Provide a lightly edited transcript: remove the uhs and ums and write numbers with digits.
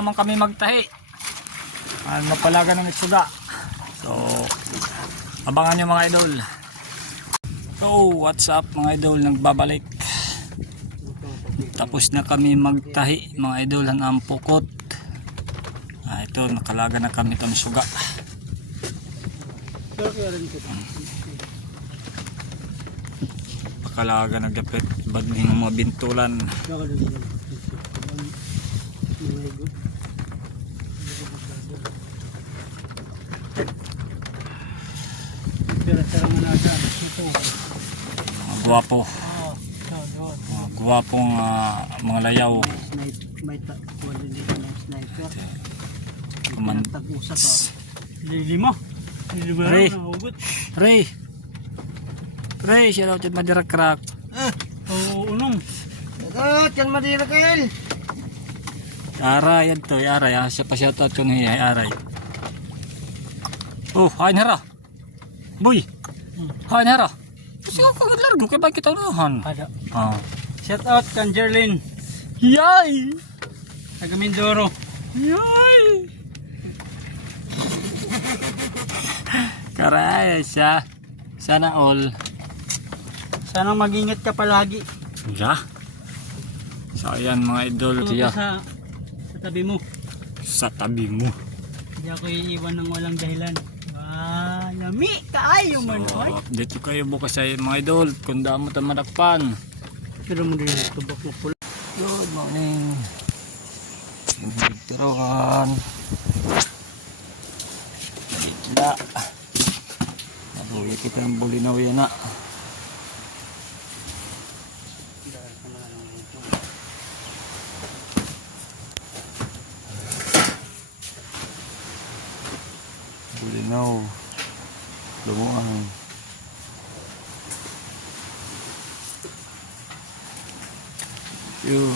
naman kami magtahi. Mapalaga ng itsuga. So, abangan nyo mga idol. So, what's up mga idol, nagbabalik. Tapos na kami magtahi mga idol, ang pukot. Ito, nakalaga na kami itong suga. Pakalaga na gapit, bading mga bintulan. Mga guwapo. Mga guwapong mga layaw. Ray, siya daw dyan madirakrak. Unong. Dyan madirakil. Aray, yan to, aray. Siya pa siya to at yun, aray. Oh, hain hara. Boy, hain hara. Kasi ako kagad-largo, kaya ba kita unahan? Ada. Shout Shout out kan Jerlyn. Yay! Taga Mindoro. Yay! Karaya siya. Sana all. Sana mag-ingat ka palagi. Yeah. So ayan mga idol. Sa tabi mo. Sa tabi mo. Hindi ako iiwan ng walang dahilan. Lami kaayo man. Update ko kayo bukas ay mga idol. Kung damo ta madakpan. Pero mo din tubak mo pula. Good morning. Tirohan. Kita. Nabuhi kita ng bulinaw yan na. Bulinaw. Lumuang. Yo.